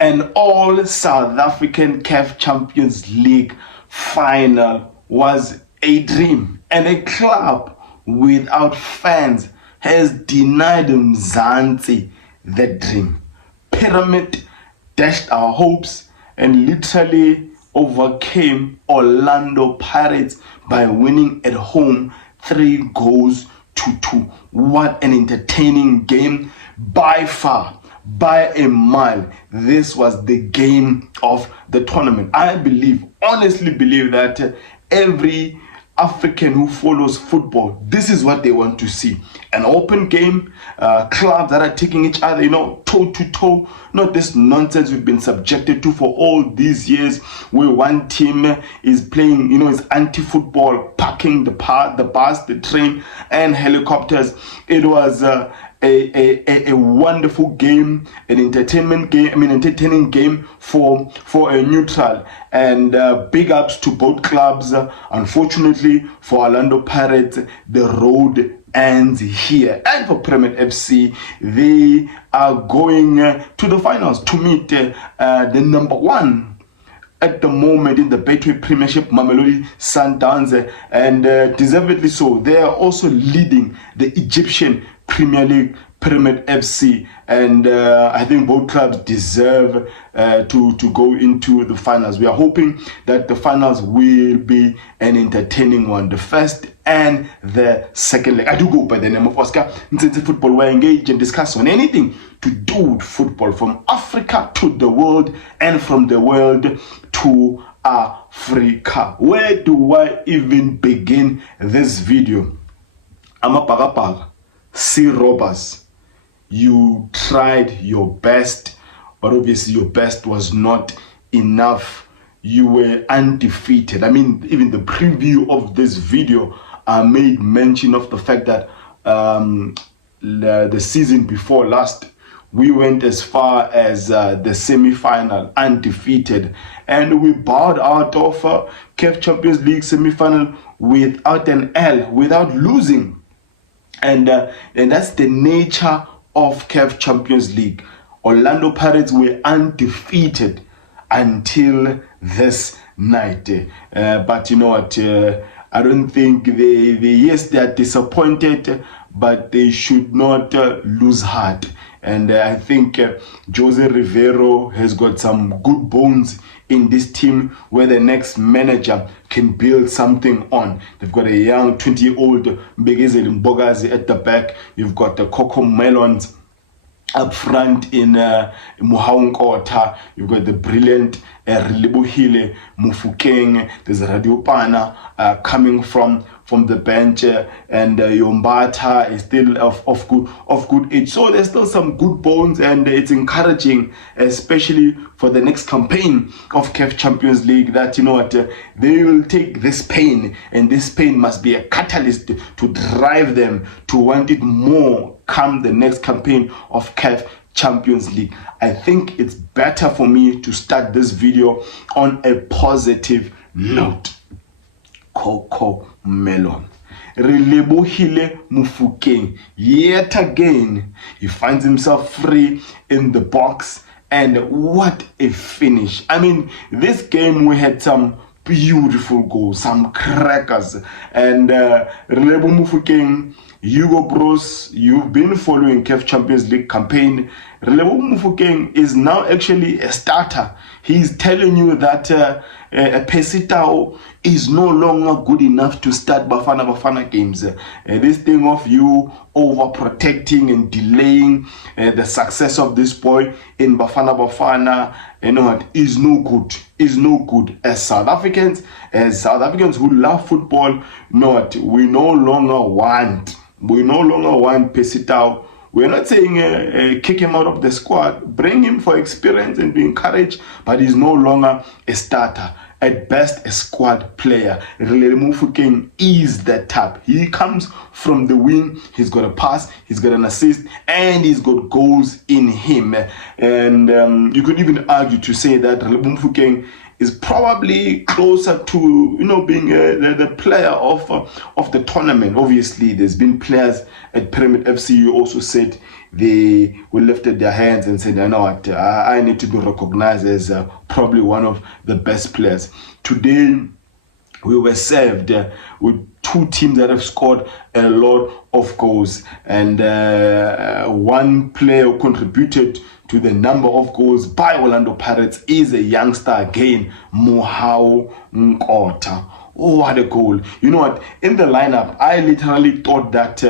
An all South African CAF Champions League final was a dream, and a club without fans has denied Mzansi the dream. Pyramid dashed our hopes and literally overcame Orlando Pirates by winning at home 3-2. What an entertaining game. By far, by a mile, this was the game of the tournament. I honestly believe that every African who follows football, this is what they want to see. An open game, clubs that are taking each other, toe to toe, not this nonsense we've been subjected to for all these years, where one team is playing, is anti-football, parking the bus, the train, and helicopters. It was a wonderful game, an entertaining game for a neutral. And big ups to both clubs. Unfortunately for Orlando Pirates, the road ends here. And for Pyramid FC, they are going to the finals to meet the number one at the moment in the Betway Premiership, Mamelodi Sundowns, and deservedly so. They are also leading the Egyptian Premier League, Pyramid FC, and I think both clubs deserve to go into the finals. We are hoping that the finals will be an entertaining one, the first and the second leg. I do go by the name of Oscar Ntsenze Football, where I engage and discuss on anything to do with football, from Africa to the world and from the world to Africa. Where do I even begin this video? I'm a pagapaga. See, robbers, you tried your best, but obviously your best was not enough. You were undefeated. Even the preview of this video made mention of the fact that the season before last, we went as far as the semi-final undefeated, and we bowed out of CAF Champions League semi-final without an L, without losing. And that's the nature of CAF Champions League. Orlando Pirates were undefeated until this night. But you know what? I don't think they are disappointed, but they should not lose heart. And I think Jose Rivero has got some good bones in this team, where the next manager can build something on. They've got a young 20-year-old Mbegezeli Mbogazi at the back. You've got the Coco Melons up front in Mohau Nkota. You've got the brilliant Relebohile, Mofokeng. There's Radiopana coming from the bench, and Yombata is still of good age. So there's still some good bones, and it's encouraging, especially for the next campaign of CAF Champions League, that they will take this pain, and this pain must be a catalyst to drive them to want it more come the next campaign of CAF Champions League. I think it's better for me to start this video on a positive note. Coco Melon. Relebohile Mofokeng, yet again, he finds himself free in the box, and what a finish. This game, we had some beautiful goals, some crackers, and Relebo Mofokeng, Hugo Bros, you've been following CAF Champions League campaign. Relebo Mofokeng is now actually a starter. He's telling you that Pesitao is no longer good enough to start Bafana games. This thing of you overprotecting and delaying the success of this boy in Bafana, is no good. Is no good. As South Africans who love football, we no longer want Pesitao. We're not saying kick him out of the squad, bring him for experience and be encouraged, but he's no longer a starter. At best, a squad player. Relebo Mofokeng is the type. He comes from the wing. He's got a pass, he's got an assist, and he's got goals in him. And you could even argue to say that Relebo Mofokeng is probably closer to being the player of the tournament. Obviously, there's been players at Pyramid FC, you also said, they lifted their hands and said, you know what, I need to be recognized as probably one of the best players. Today, we were served with two teams that have scored a lot of goals, and one player who contributed to the number of goals by Orlando Pirates is a youngster again, Mohau Nkota. Oh, what a goal. You know what, in the lineup, I literally thought that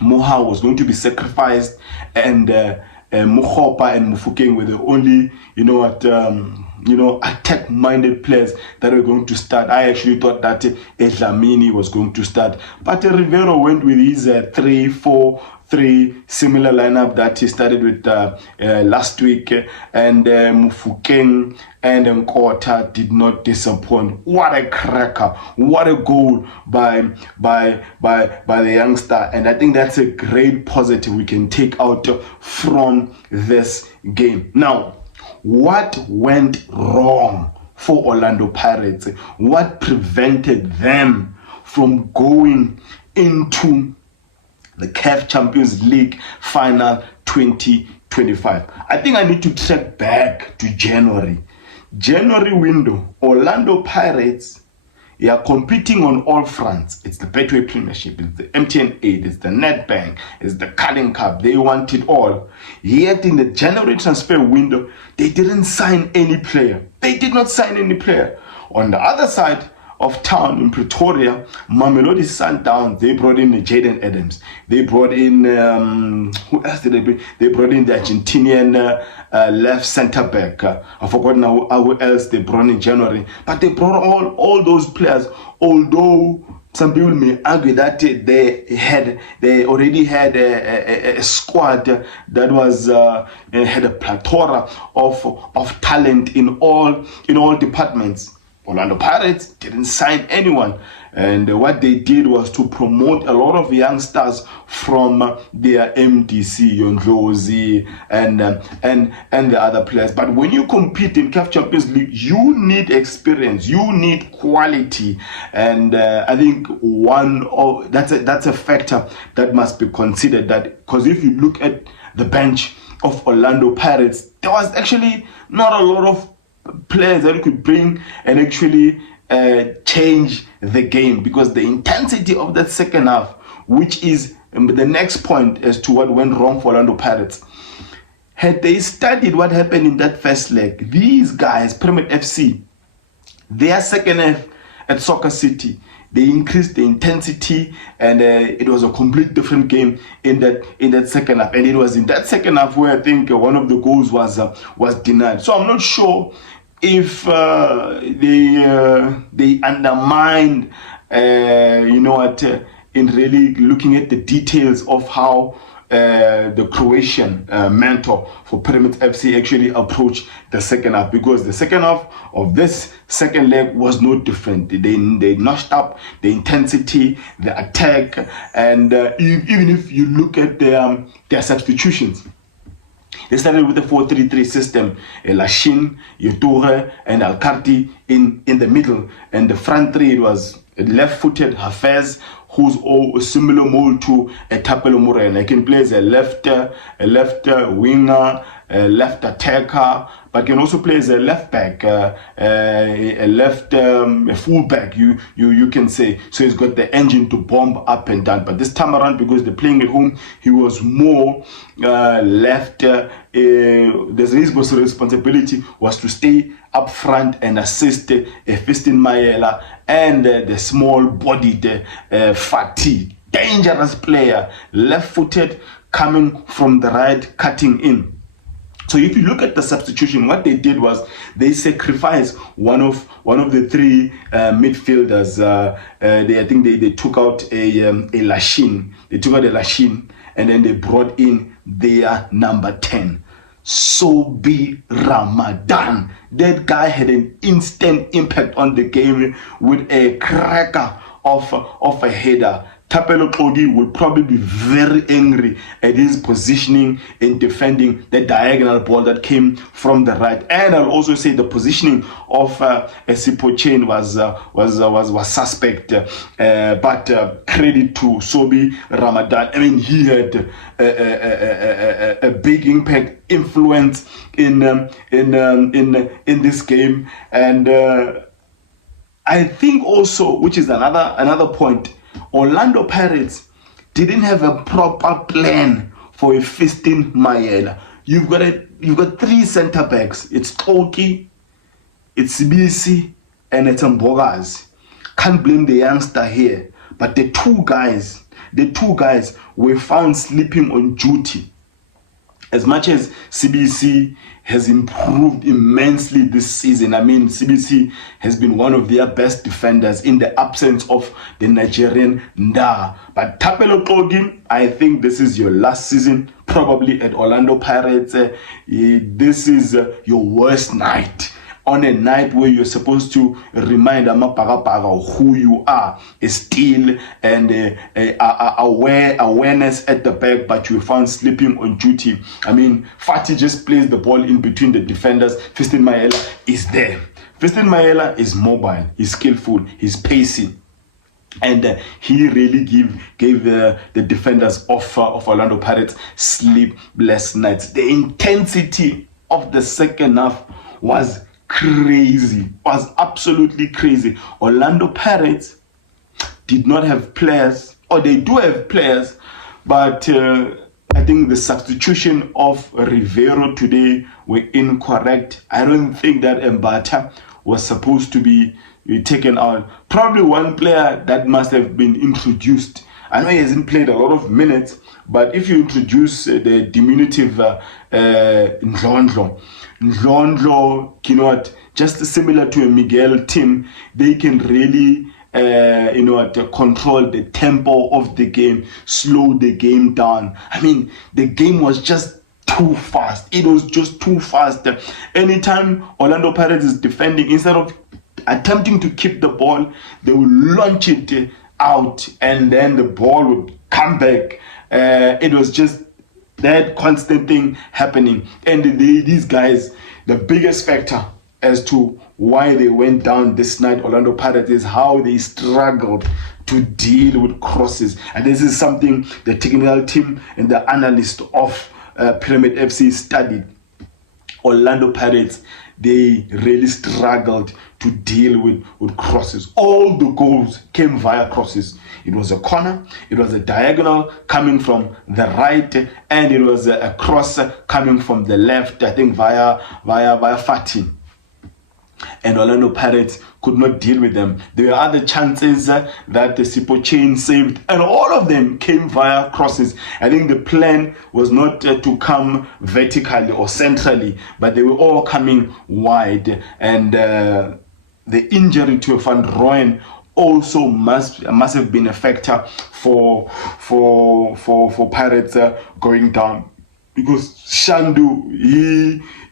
Mohau was going to be sacrificed, and Makgopa and Mofokeng were the only, attack-minded players that were going to start. I actually thought that Dlamini was going to start, but Rivero went with his 3-4-3 similar lineup that he started with last week, and Mofokeng and Nkota did not disappoint. What a cracker! What a goal by the youngster, and I think that's a great positive we can take out from this game. Now, what went wrong for Orlando Pirates? What prevented them from going into the CAF Champions League final 2025? I think I need to track back to January window. Orlando Pirates, they are competing on all fronts. It's the Betway Premiership, it's the MTN 8, it's the Nedbank, it's the Carling Cup. They want it all. Yet in the January transfer window, they didn't sign any player. They did not sign any player. On the other side of town in Pretoria, Mamelodi Sundowns, they brought in Jaden Adams. They brought in, who else did they bring? They brought in the Argentinian left centre back. I forgot now who else they brought in January. But they brought all those players, although some people may argue that they already had a squad that was had a plethora of talent in all departments. Orlando Pirates didn't sign anyone, and what they did was to promote a lot of youngsters from their MDC, Yondlozi, and the other players. But when you compete in CAF Champions League, you need experience, you need quality, and I think that's a factor that must be considered. That because if you look at the bench of Orlando Pirates, there was actually not a lot of players that could bring and actually change the game, because the intensity of that second half, which is the next point as to what went wrong for Orlando Pirates, had they studied what happened in that first leg, these guys, Pyramid FC, their second half at Soccer City, they increased the intensity, and it was a complete different game in that second half. And it was in that second half where I think one of the goals was denied. So I'm not sure if they undermined, in really looking at the details of how the Croatian mentor for Pyramid FC actually approached the second half, because the second half of this second leg was no different. They notched up the intensity, the attack, and even if you look at their substitutions, they started with the 4-3-3 system. Lashin, Yotore, and Alkarti in the middle, and the front three, it was left-footed Hafez, who's a similar mold to Tapelo Xoki. He can play as a left winger, a left attacker, but can also play as a left back, a full back, you can say. So he's got the engine to bomb up and down. But this time around, because they're playing at home, he was more left. His responsibility was to stay up front and assist Fistin Mayela and the small-bodied Fatih, dangerous player, left-footed, coming from the right, cutting in. So if you look at the substitution, what they did was they sacrificed one of the three midfielders. I think they took out a Lashin. They took out a Lashin, and then they brought in their number 10. Sobi Ramadan. That guy had an instant impact on the game with a cracker of a header. Tapelo Xoki will probably be very angry at his positioning in defending the diagonal ball that came from the right. And I'll also say the positioning of Sipho was suspect. But credit to Sobi Ramadan. I mean, he had a big impact, influence in this game. And I think also, which is another point, Orlando Pirates didn't have a proper plan for a Fiston Mayela. You've got three center backs. It's Xoki, it's Sibisi, and it's Mbogazi. Can't blame the youngster here. But the two guys were found sleeping on duty. As much as CBC has improved immensely this season, I mean, CBC has been one of their best defenders in the absence of the Nigerian Nda. But Tapelo Xoki, I think this is your last season, probably at Orlando Pirates. This is your worst night. On a night where you're supposed to remind Amapagapaga who you are, still and awareness at the back, but you found sleeping on duty. I mean, Fati just plays the ball in between the defenders. Fiston Mayela is there. Fiston Mayela is mobile, he's skillful, he's pacey. And he really gave the defenders of Orlando Pirates sleepless nights. The intensity of the second half was absolutely crazy. Orlando Pirates did not have players, or they do have players, but I think the substitution of Rivero today were incorrect. I don't think that Mbata was supposed to be taken out. Probably one player that must have been introduced. I know he hasn't played a lot of minutes, but if you introduce the diminutive Ndlondlo, you know what, just similar to a Miguel team, they can really control the tempo of the game, slow the game down. I mean, the game was just too fast. It was just too fast. Anytime Orlando Pirates is defending, instead of attempting to keep the ball, they will launch it out and then the ball would come back. It was just that constant thing happening. And these guys, the biggest factor as to why they went down this night, Orlando Pirates, is how they struggled to deal with crosses. And this is something the technical team and the analyst of Pyramid FC studied. Orlando Pirates, they really struggled to deal with crosses. All the goals came via crosses. It was a corner, it was a diagonal coming from the right, and it was a cross coming from the left, I think via Fati. And Orlando Pirates could not deal with them. There were other chances that the Sipho chain saved, and all of them came via crosses. I think the plan was not to come vertically or centrally, but they were all coming wide. And the injury to Van Rooyen also must have been a factor for Pirates going down, because Shandu,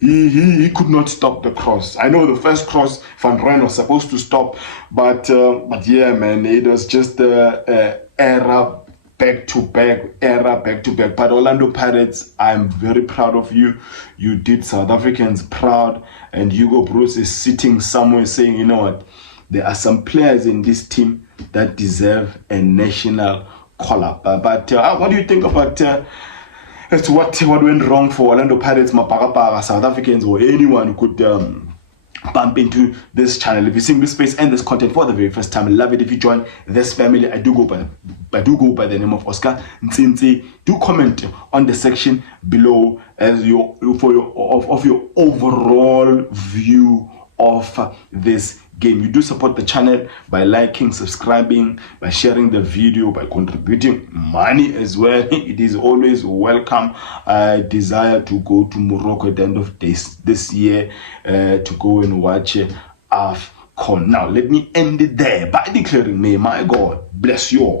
he could not stop the cross. I know the first cross Van Rooyen was supposed to stop, but yeah, man, it was just error back to back. But Orlando Pirates, I'm very proud of you. You did South Africans proud, and Hugo Bruce is sitting somewhere saying, you know what, there are some players in this team that deserve a national call-up. But what do you think about as to what went wrong for Orlando Pirates, Mapagapaga, South Africans, or anyone who could bump into this channel? If you're seeing this space and this content for the very first time, I love it if you join this family. I do go by the name of Oscar Ntsinzi. Do comment on the section below as your overall view of this game. You do support the channel by liking, subscribing, by sharing the video, by contributing money as well. It is always welcome. I desire to go to Morocco at the end of this year to go and watch AFCON. Now let me end it there by declaring, may my God bless you all.